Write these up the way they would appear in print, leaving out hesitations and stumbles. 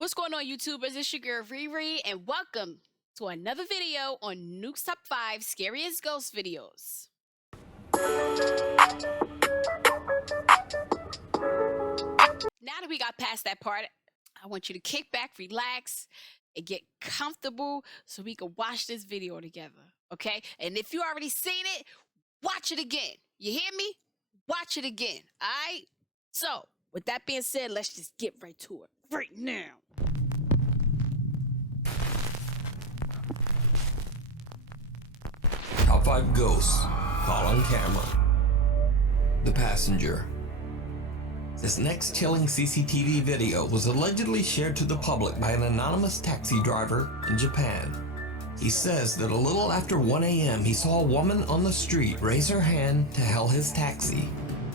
What's going on, YouTubers? It's your girl Riri, and welcome to another video on Nuke's Top 5 Scariest Ghost Videos. Now that we got past that part, I want you to kick back, relax, and get comfortable so we can watch this video together, okay? And if you already seen it, watch it again. You hear me? Watch it again, all right? So, with that being said, let's just get right to it right now. Top 5 ghosts caught on camera. The passenger. This next chilling CCTV video was allegedly shared to the public by an anonymous taxi driver in Japan. He says that a little after 1 a.m. he saw a woman on the street raise her hand to hail his taxi.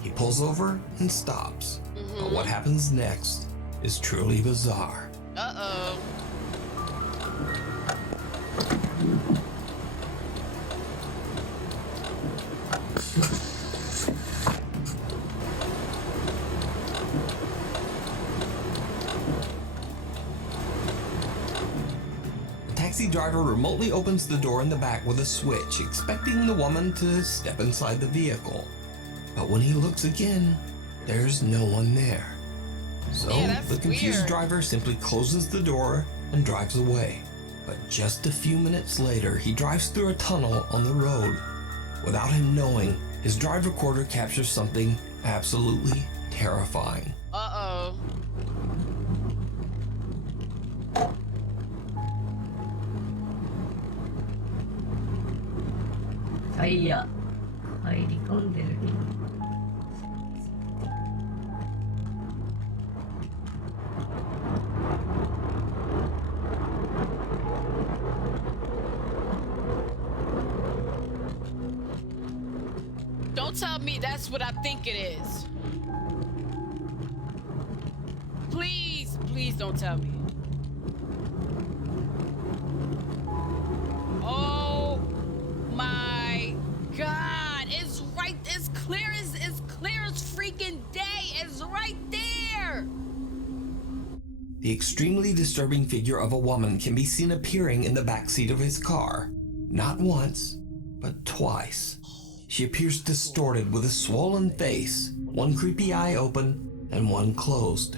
He pulls over and stops. But what happens next is truly bizarre. Uh-oh. The taxi driver remotely opens the door in the back with a switch, expecting the woman to step inside the vehicle. But when he looks again, there's no one there. So the confused driver simply closes the door and drives away. But just a few minutes later, he drives through a tunnel on the road. Without him knowing, his drive recorder captures something absolutely terrifying. Uh-oh. Don't tell me that's what I think it is. Please, please don't tell me. Oh my God. It's right, it's clear as freaking day. It's right there. The extremely disturbing figure of a woman can be seen appearing in the backseat of his car. Not once, but twice. She appears distorted with a swollen face, one creepy eye open and one closed.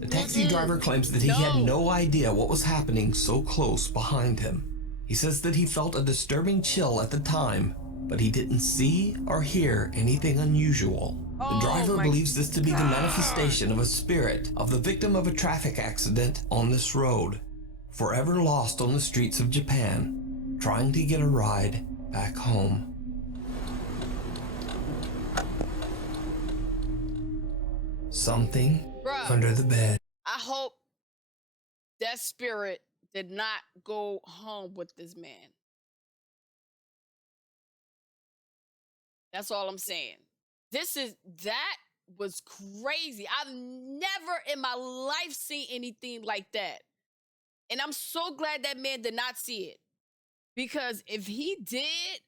The taxi driver claims that he had no idea what was happening so close behind him. He says that he felt a disturbing chill at the time, but he didn't see or hear anything unusual. The driver believes this to be the manifestation of a spirit of the victim of a traffic accident on this road, forever lost on the streets of Japan, trying to get a ride back home. Something under the bed. I hope that spirit did not go home with this man. That's all I'm saying. That was crazy. I've never in my life seen anything like that. And I'm so glad that man did not see it. Because if he did,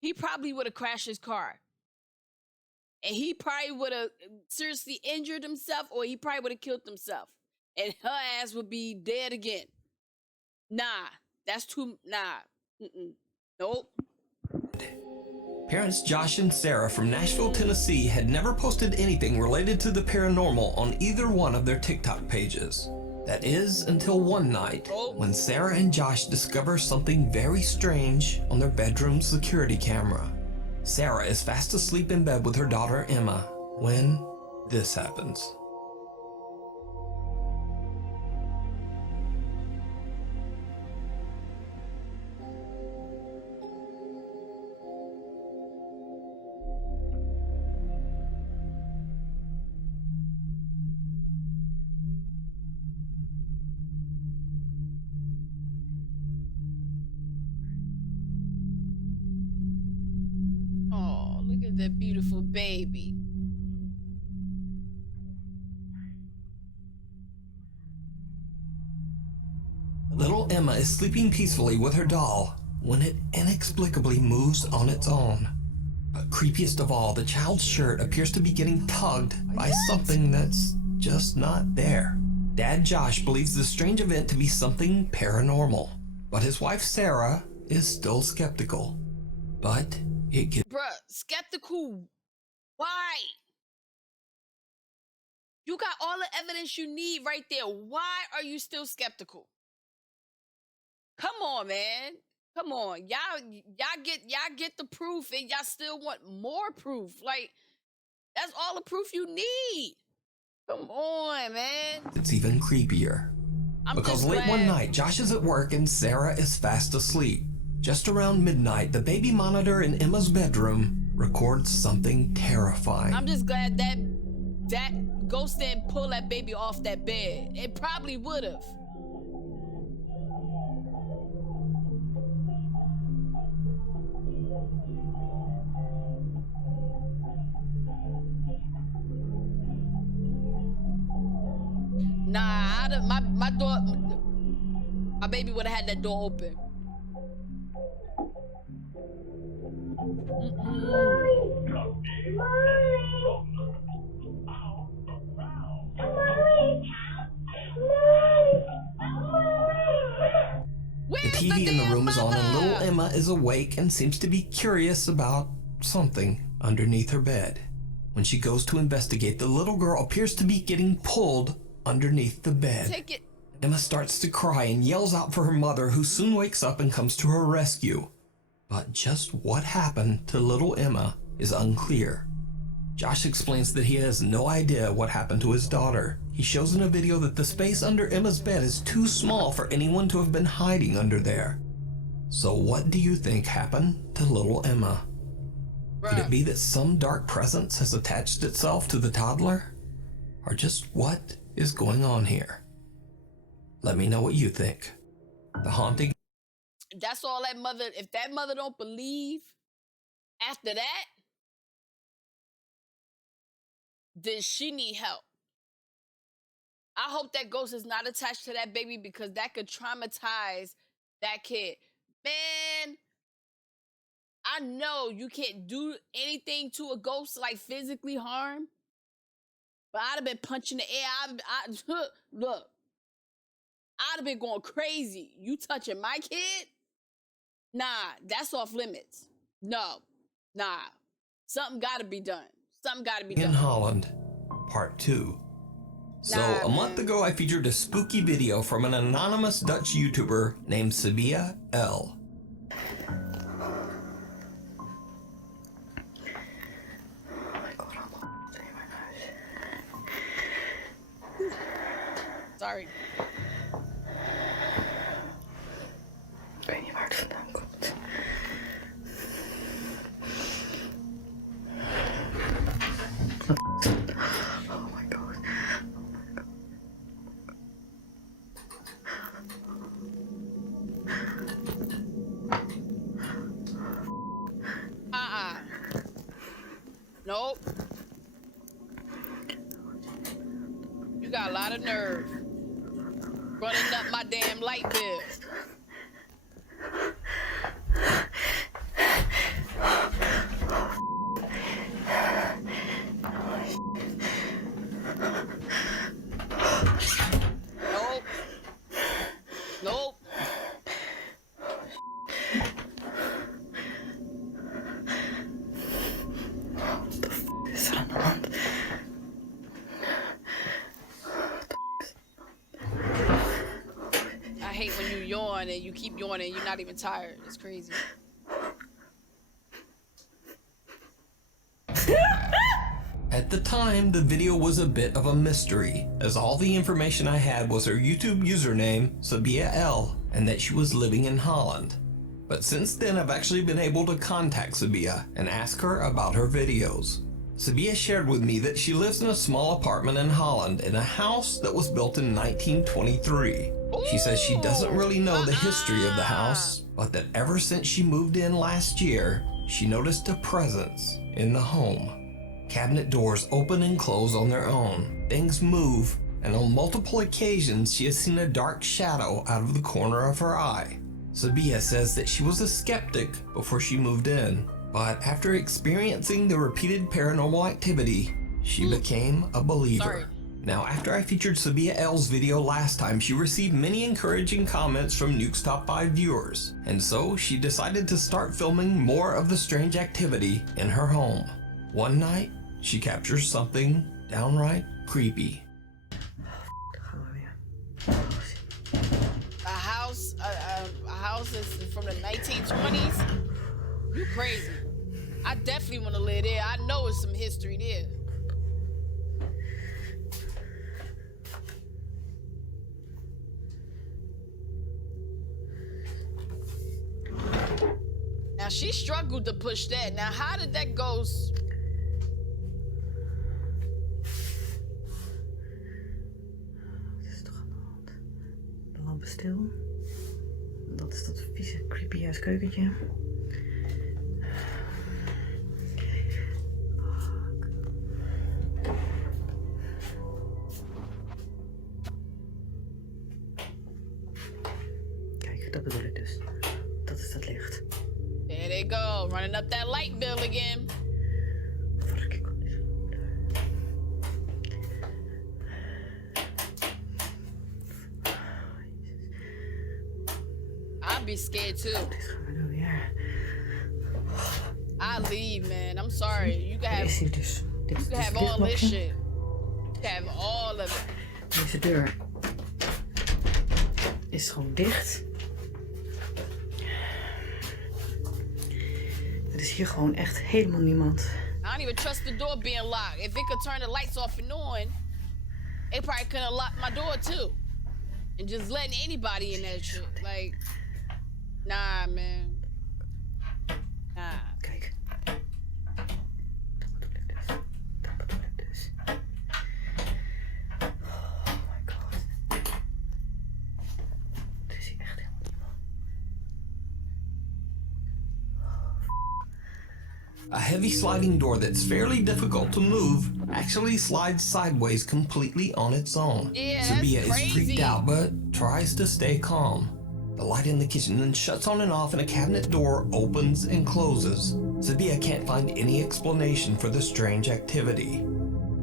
he probably would have crashed his car. And he probably would have seriously injured himself, or he probably would have killed himself. And her ass would be dead again. Nah, that's too, nope. Parents Josh and Sarah from Nashville, Tennessee had never posted anything related to the paranormal on either one of their TikTok pages. That is until one night when Sarah and Josh discover something very strange on their bedroom security camera. Sarah is fast asleep in bed with her daughter Emma when this happens. Look at that beautiful baby. Little Emma is sleeping peacefully with her doll when it inexplicably moves on its own. But creepiest of all, the child's shirt appears to be getting tugged by something that's just not there. Dad Josh believes the strange event to be something paranormal, but his wife Sarah is still skeptical. But it gets... Bruh, skeptical. Why? You got all the evidence you need right there. Why are you still skeptical? Come on, man. Come on. Y'all get the proof and y'all still want more proof. Like, that's all the proof you need. Come on, man. It's even creepier. Because late one night, Josh is at work and Sarah is fast asleep. Just around midnight, the baby monitor in Emma's bedroom records something terrifying. I'm just glad that ghost didn't pull that baby off that bed. It probably would have. Nah, my door, my baby would have had that door open. The TV in the room is on and little Emma is awake and seems to be curious about something underneath her bed. When she goes to investigate, the little girl appears to be getting pulled underneath the bed. Take it. Emma starts to cry and yells out for her mother, who soon wakes up and comes to her rescue. But just what happened to little Emma is unclear. Josh explains that he has no idea what happened to his daughter. He shows in a video that the space under Emma's bed is too small for anyone to have been hiding under there. So what do you think happened to little Emma? Could it be that some dark presence has attached itself to the toddler? Or just what is going on here? Let me know what you think. The haunting... That's all that mother, if that mother don't believe after that, then she need help. I hope that ghost is not attached to that baby, because that could traumatize that kid. Man, I know you can't do anything to a ghost, like physically harm, but I'd have been punching the air. Look, I'd have been going crazy. You touching my kid? Nah, that's off limits. No, nah. Something gotta be done. Something gotta be done. In Holland, part 2. So, a month ago I featured a spooky video from an anonymous Dutch YouTuber named Sabia L. Sorry. Ik weet niet waar het vandaan komt. Oh my god. Nope. You got a lot of nerve. Running up my damn light bill. Nope. Nope. What the f is er aan de hand? I hate when you yawn and you keep yawning, you're not even tired. It's crazy. At the time, the video was a bit of a mystery, as all the information I had was her YouTube username, Sabia L, and that she was living in Holland. But since then, I've actually been able to contact Sabia and ask her about her videos. Sabia shared with me that she lives in a small apartment in Holland in a house that was built in 1923. She says she doesn't really know the history of the house, but that ever since she moved in last year, she noticed a presence in the home. Cabinet doors open and close on their own. Things move, and on multiple occasions she has seen a dark shadow out of the corner of her eye. Sabia says that she was a skeptic before she moved in, but after experiencing the repeated paranormal activity, she became a believer. Now, after I featured Sabia L's video last time, she received many encouraging comments from Nuke's Top 5 viewers, and so she decided to start filming more of the strange activity in her home. One night, she captures something downright creepy. A house is from the 1920s. You crazy. I definitely want to live there. I know there's some history there. Now she struggled to push that. Now how did that go? Wat is toch aan de hand? De lampen stil. Dat is dat vieze creepy ass keukentje. Kijk, dat bedoel ik dus. Dat is dat licht. There they go, running up that light bill again. I'd be scared too. I leave, man. I'm sorry. You can have, you can have all this shit. You can have all of it. Deze deur is gewoon dicht. Er is hier gewoon echt helemaal niemand. I don't even trust the door being locked. If it could turn the lights off and on, it probably could have locked my door too. And just letting anybody in that shit. Like, nah, man. Nah. Kijk. Dat bedoel ik dus. Dat bedoel ik dus. Oh my god. Er is hier echt helemaal niemand. A heavy sliding door that's fairly difficult to move actually slides sideways completely on its own. Yeah, Sabia that's is freaked crazy. out but tries to stay calm. The light in the kitchen then shuts on and off and a cabinet door opens and closes. Sabia can't find any explanation for the strange activity.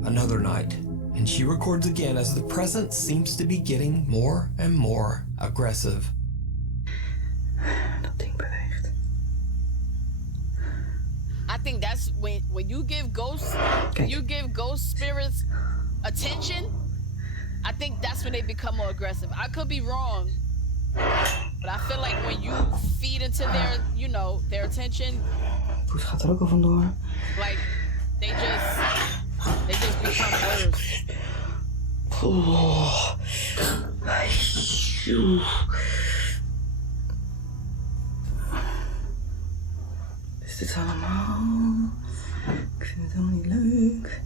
Another night, and she records again as the presence seems to be getting more and more aggressive. Dat ding beweegt. I think that's when you give ghosts, Kijk. you give ghost spirits attention. I think that's when they become more aggressive. I could be wrong, but I feel like when you feed into their, you know, their attention, Poes gaat er ook al vandoor. like they just become worse. Oh. Is dit allemaal? Ik vind het helemaal niet leuk.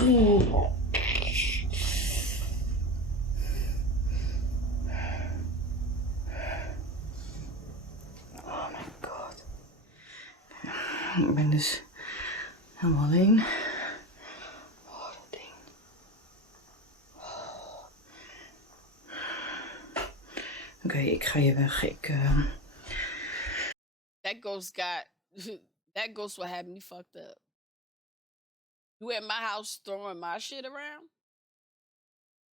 Oeh. Oh my god. Ik ben dus helemaal alleen. Oh, dat ding. Oh. Oké, ik ga hier weg. That ghost got that ghost will have me fucked up. You at my house throwing my shit around,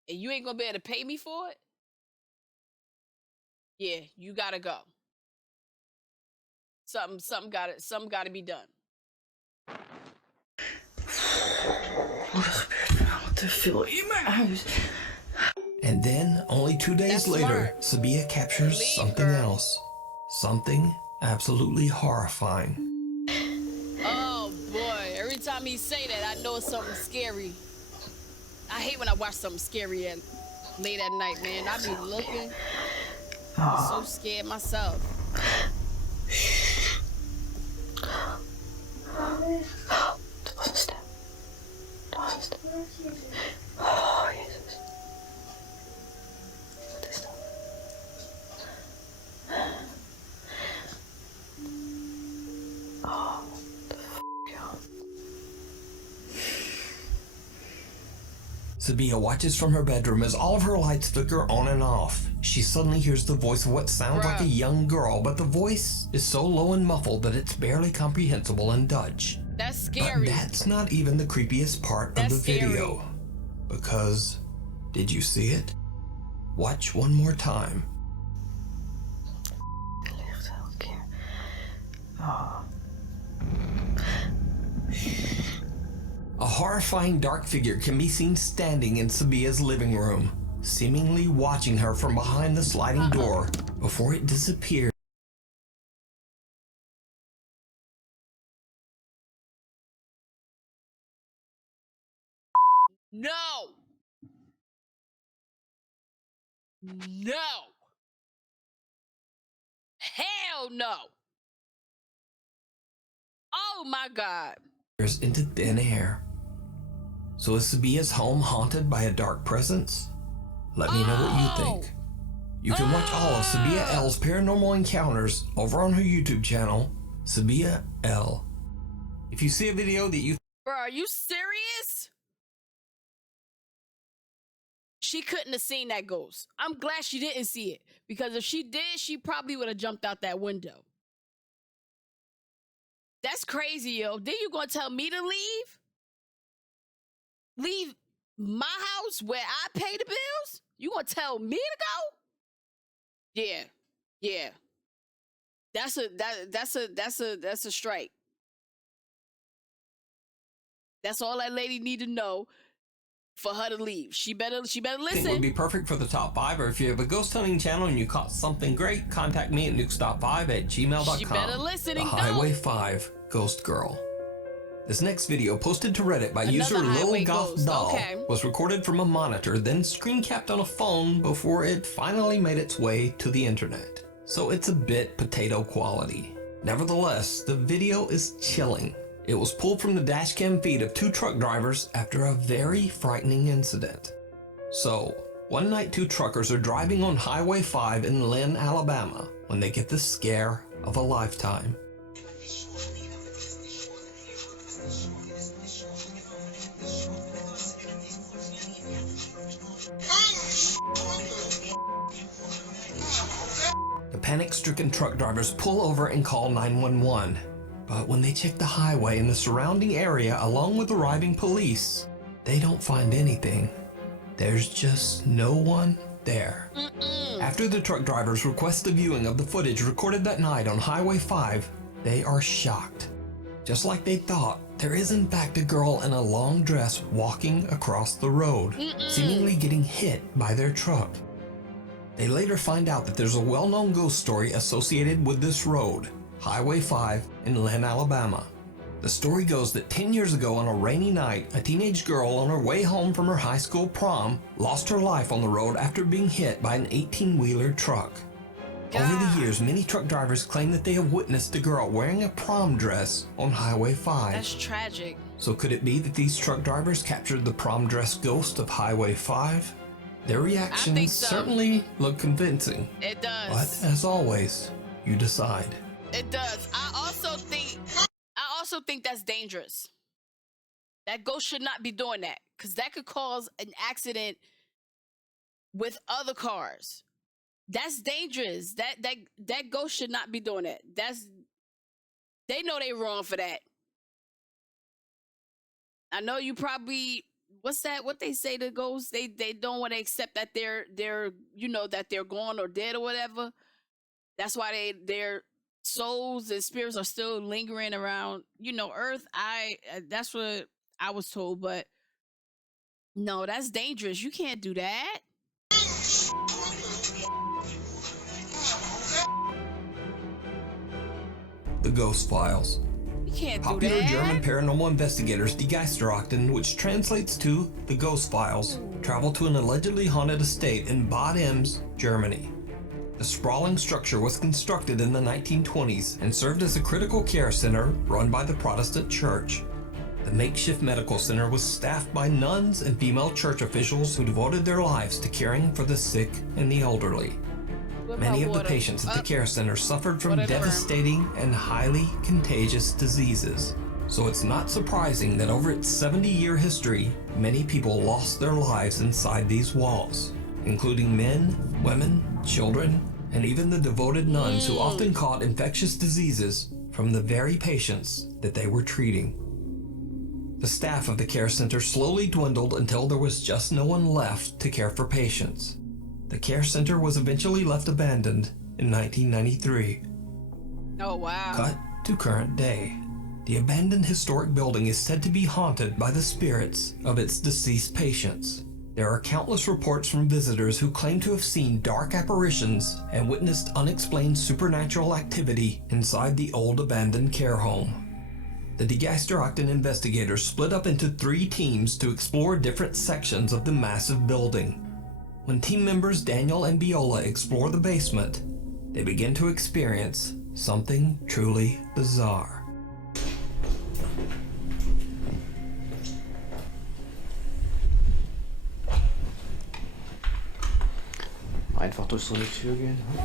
and you ain't gonna be able to pay me for it. Yeah, you gotta go. Something gotta be done. Oh, er gebeurt weer allemaal te veel in mijn huis. And then, only 2 days That's later, smart. Sabia captures Leave something her. else. Something absolutely horrifying. Oh boy, every time he say that, I know it's something scary. I hate when I watch something scary late at night, man. I be looking, so scared myself. Dat was een stem. Dat was een stem. Oh, Jezus. Wat is dat? Oh, what the f***, joh. Sabia watches from her bedroom as all of her lights flicker on and off. She suddenly hears the voice of what sounds like a young girl, but the voice is so low and muffled that it's barely comprehensible in Dutch. That's scary. But that's not even the creepiest part of the video. Because, did you see it? Watch one more time. Licht elke keer. Oh. A horrifying dark figure can be seen standing in Sabia's living room, seemingly watching her from behind the sliding door before it disappears. No. No. Hell no. Oh my God. Into thin air. So is Sabia's home haunted by a dark presence? Let me know what you think. You can watch all of Sabia L's paranormal encounters over on her YouTube channel, Sabia L. If you see a video that you Bro, are you serious? She couldn't have seen that ghost. I'm glad she didn't see it, because if she did, she probably would have jumped out that window. That's crazy, yo. Then you gonna tell me to leave? Leave my house where I pay the bills? You gonna tell me to go? Yeah. That's a strike. That's all that lady need to know for her to leave. She better think listen. would be perfect for the top 5, or if you have a ghost hunting channel and you caught something great, contact me at nukes.5@gmail.com. She better listen and The Highway 5 Ghost Girl. This next video, posted to Reddit by user Lil Goth Doll, was recorded from a monitor, then screen capped on a phone before it finally made its way to the internet. So it's a bit potato quality. Nevertheless, the video is chilling. It was pulled from the dashcam feed of 2 truck drivers after a very frightening incident. So, one night 2 truckers are driving on Highway 5 in Lynn, Alabama, when they get the scare of a lifetime. The panic-stricken truck drivers pull over and call 911. But when they check the highway and the surrounding area along with arriving police, they don't find anything. There's just no one there. After the truck drivers request a viewing of the footage recorded that night on Highway 5, they are shocked. Just like they thought, there is in fact a girl in a long dress walking across the road, seemingly getting hit by their truck. They later find out that there's a well-known ghost story associated with this road, Highway 5 in Lynn, Alabama. The story goes that 10 years ago on a rainy night, a teenage girl on her way home from her high school prom lost her life on the road after being hit by an 18-wheeler truck. Over the years, many truck drivers claim that they have witnessed a girl wearing a prom dress on Highway 5. That's tragic. So could it be that these truck drivers captured the prom dress ghost of Highway 5? Their reactions certainly look convincing. It does. But as always, you decide. It does. I also think that's dangerous. That ghost should not be doing that, because that could cause an accident with other cars. That's dangerous. That ghost should not be doing that. They know they wrong for that. I know you probably, what's that? What they say to ghosts? They don't want to accept that they're that they're gone or dead or whatever. That's why their souls and spirits are still lingering around, Earth. That's what I was told, but no, that's dangerous. You can't do that. The Ghost Files. You can't do Popular that. German paranormal investigators Die Geisterakten, which translates to The Ghost Files, travel to an allegedly haunted estate in Bad Ems, Germany. The sprawling structure was constructed in the 1920s and served as a critical care center run by the Protestant Church. The makeshift medical center was staffed by nuns and female church officials who devoted their lives to caring for the sick and the elderly. Many of the patients at the care center suffered from devastating and highly contagious diseases. So it's not surprising that over its 70-year history, many people lost their lives inside these walls, including men, women, children, and even the devoted nuns who often caught infectious diseases from the very patients that they were treating. The staff of the care center slowly dwindled until there was just no one left to care for patients. The care center was eventually left abandoned in 1993. Oh, wow. Cut to current day. The abandoned historic building is said to be haunted by the spirits of its deceased patients. There are countless reports from visitors who claim to have seen dark apparitions and witnessed unexplained supernatural activity inside the old abandoned care home. The Degaster-Ogden investigators split up into 3 teams to explore different sections of the massive building. When team members Daniel and Viola explore the basement, they begin to experience something truly bizarre. Einfach durch so eine Tür gehen. Hm?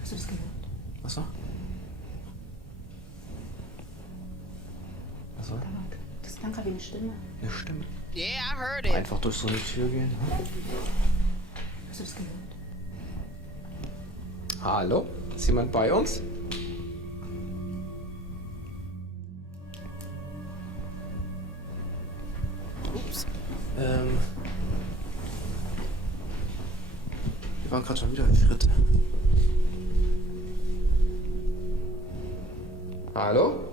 Hast du das gehört? Was war? Was war? Das klang gerade wie eine Stimme. Eine Stimme. Yeah, I heard it. Einfach durch so eine Tür gehen. Hm? Hast du das gehört? Hallo? Ist jemand bei uns? Oops. Wir waren gerade schon wieder in Schritt. Hallo?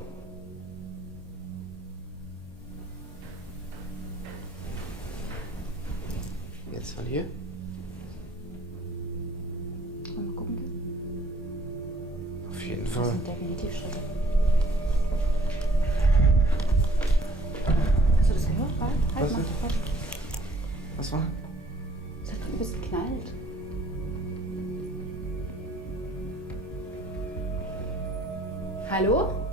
Jetzt von hier? Wollen wir mal gucken? Auf jeden Das Fall. sind definitiv Schritte. Hast du das gehört? Halt, Was mach denn? doch, halt. Was war? Es hat übelst geknallt. Hallo?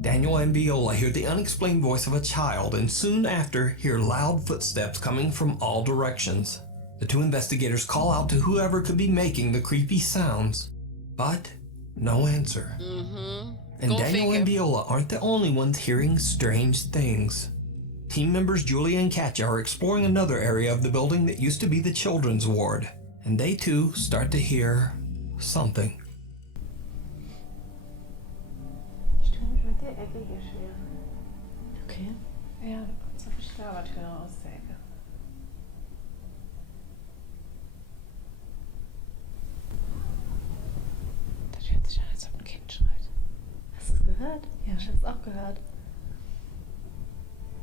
Daniel and Viola hear the unexplained voice of a child and soon after hear loud footsteps coming from all directions. The 2 investigators call out to whoever could be making the creepy sounds, but no answer. And Go Daniel figure. and Viola aren't the only ones hearing strange things. Team members Julia and Katja are exploring another area of the building that used to be the children's ward, and they too start to hear something. Ich tue mich mit der Ecke hier schwer. Okay. Ja, da kommt so viel Staubtür aus der Ecke. Das hört sich an, als ob ein Kind schreit. Hast du es gehört? Ja. Ich hab's auch gehört.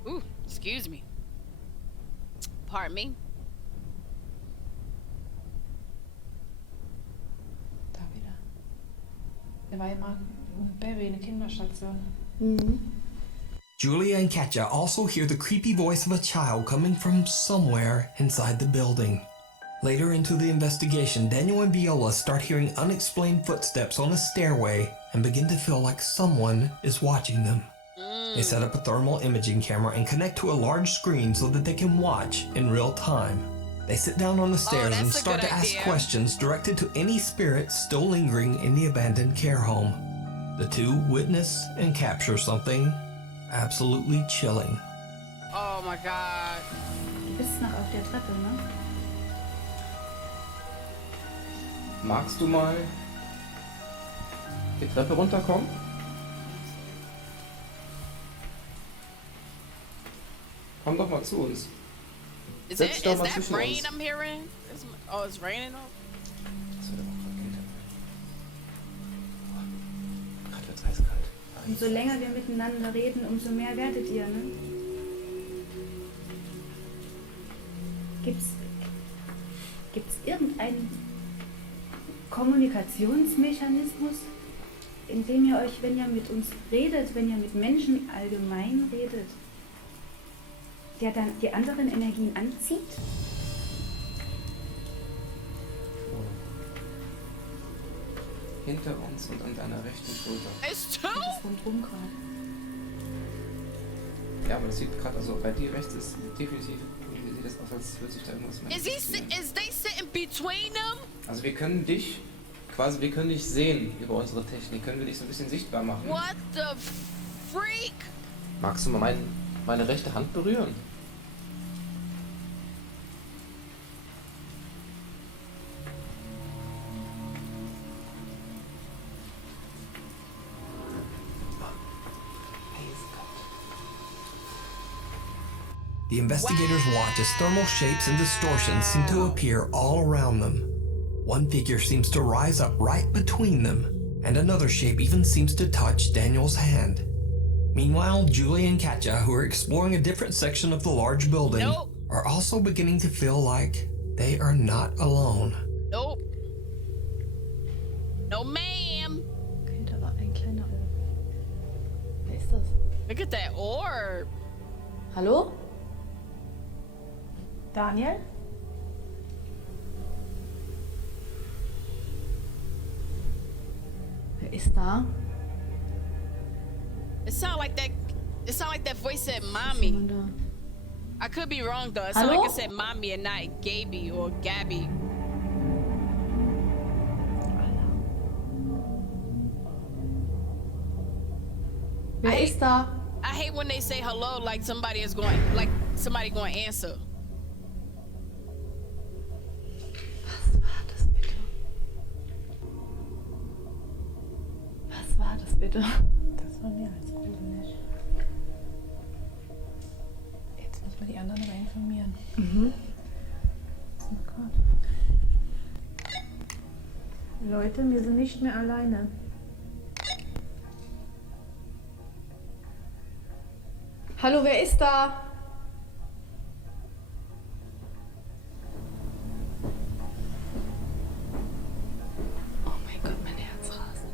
Ooh, excuse me. Pardon me. Da wieder. Der war ja mal mit Baby in der Kinderstation. Julia and Katja also hear the creepy voice of a child coming from somewhere inside the building. Later into the investigation, Daniel and Viola start hearing unexplained footsteps on a stairway and begin to feel like someone is watching them. They set up a thermal imaging camera and connect to a large screen so that they can watch in real time. They sit down on the stairs and that's a start good to ask idea. questions directed to any spirits still lingering in the abandoned care home. The 2 witness and capture something absolutely chilling. Oh my God. Du bist noch auf der Treppe, ne? Magst du mal die Treppe runterkommen? Komm doch mal zu uns. Is Setz dich doch mal that zwischen rain uns. I'm hearing? Oh, it's raining. Das wird aber gerade kalt. Gerade wird's eiskalt. Umso länger wir miteinander reden, umso mehr werdet ihr, ne? Gibt's irgendeinen Kommunikationsmechanismus, in dem ihr euch, wenn ihr mit uns redet, wenn ihr mit Menschen allgemein redet, der dann die anderen Energien anzieht? Hinter uns und an deiner rechten Schulter. It's 2? Das kommt rum gerade. Ja, aber das sieht gerade, also bei dir rechts ist definitiv, sieht das aus, als würde sich da irgendwas Is they sitting between them? Also wir können dich quasi, wir können dich sehen über unsere Technik. Können wir dich so ein bisschen sichtbar machen? What the freak? Magst du mal meine rechte Hand berühren? The investigators watch as thermal shapes and distortions seem to appear all around them. One figure seems to rise up right between them, and another shape even seems to touch Daniel's hand. Meanwhile, Julie and Katja, who are exploring a different section of the large building, Nope. are also beginning to feel like they are not alone. Nope. No, ma'am. Okay, da war ein kleiner Orb. Wer ist das? Look at that orb. Hallo? Daniel? Wer ist da? It sound like that. It sound like that voice said Ist mommy. jemand da? I could be wrong though. It sound Hallo? like it said mommy and not Gaby or Gabby. Wer Hey. ist da? I hate when they say hello like somebody is going, like somebody going to answer. Was war das bitte? Was war das bitte? Das war mehr als gruselig. Jetzt muss man die anderen aber informieren. Oh Gott. Leute, wir sind nicht mehr alleine. Hallo, wer ist da? Oh mein Gott, mein Herz rast.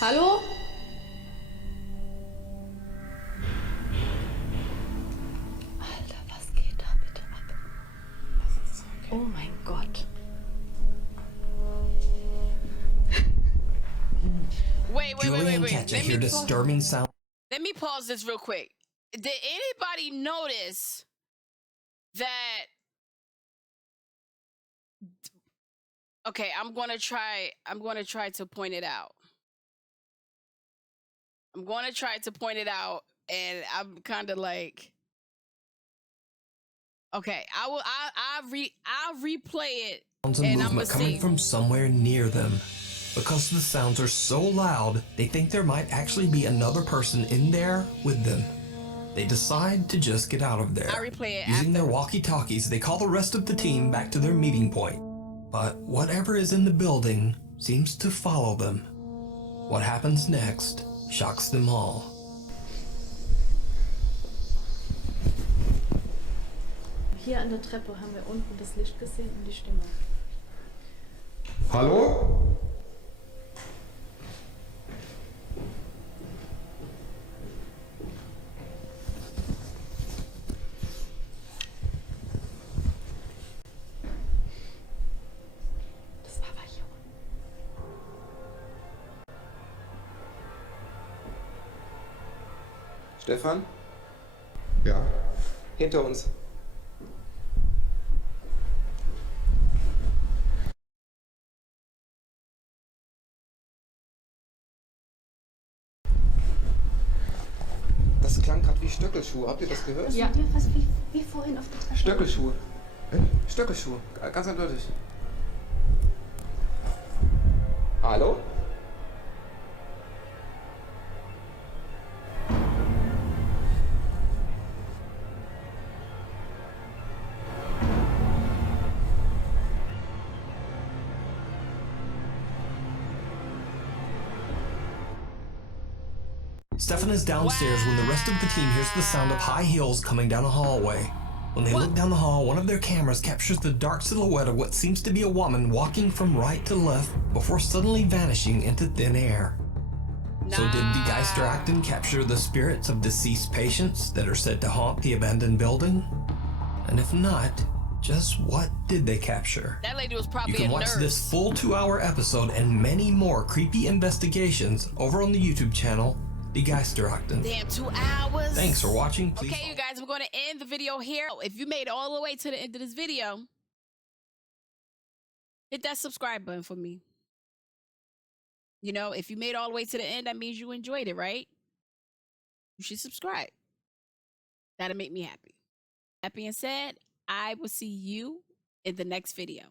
Hallo? Alter, was geht da bitte ab? Das ist so okay. Oh mein Gott. Wait, wait, Julie wait, wait, and wait. Katja Let hear me, disturbing sounds let me pause this real quick. Did anybody notice that? Okay, I'm gonna try to point it out. I'm gonna try to point it out, and I'm kind of like, okay, I'll replay it. and And I'ma movement coming see. from somewhere near them. Because the sounds are so loud, they think there might actually be another person in there with them. They decide to just get out of there. I'll replay it Using their after. walkie-talkies, they call the rest of the team back to their meeting point. But whatever is in the building seems to follow them. What happens next shocks them all. Hier an der Treppe haben wir unten das Licht gesehen und die Stimme. Hallo? Das war aber hier unten. Stefan? Ja. Hinter uns. Das klang gerade wie Stöckelschuhe. Habt ihr das gehört? Ja. Was wie vorhin auf der Treppe. Stöckelschuhe. Stöckelschuhe. Ganz eindeutig. Hallo? Stefan is downstairs when the rest of the team hears the sound of high heels coming down a hallway. When they look down the hall, one of their cameras captures the dark silhouette of what seems to be a woman walking from right to left before suddenly vanishing into thin air. So did the Geisteracten capture the spirits of deceased patients that are said to haunt the abandoned building? And if not, just what did they capture? That lady was probably You can a watch nurse. this full 2-hour episode and many more creepy investigations over on the YouTube channel, The Geisteracten. Damn, 2 hours. Thanks for watching. Please Okay, you guys, I'm going to end the video here. If you made it all the way to the end of this video, hit that subscribe button for me. You know, if you made it all the way to the end, that means you enjoyed it, right? You should subscribe. That'll make me happy. That being said, I will see you in the next video.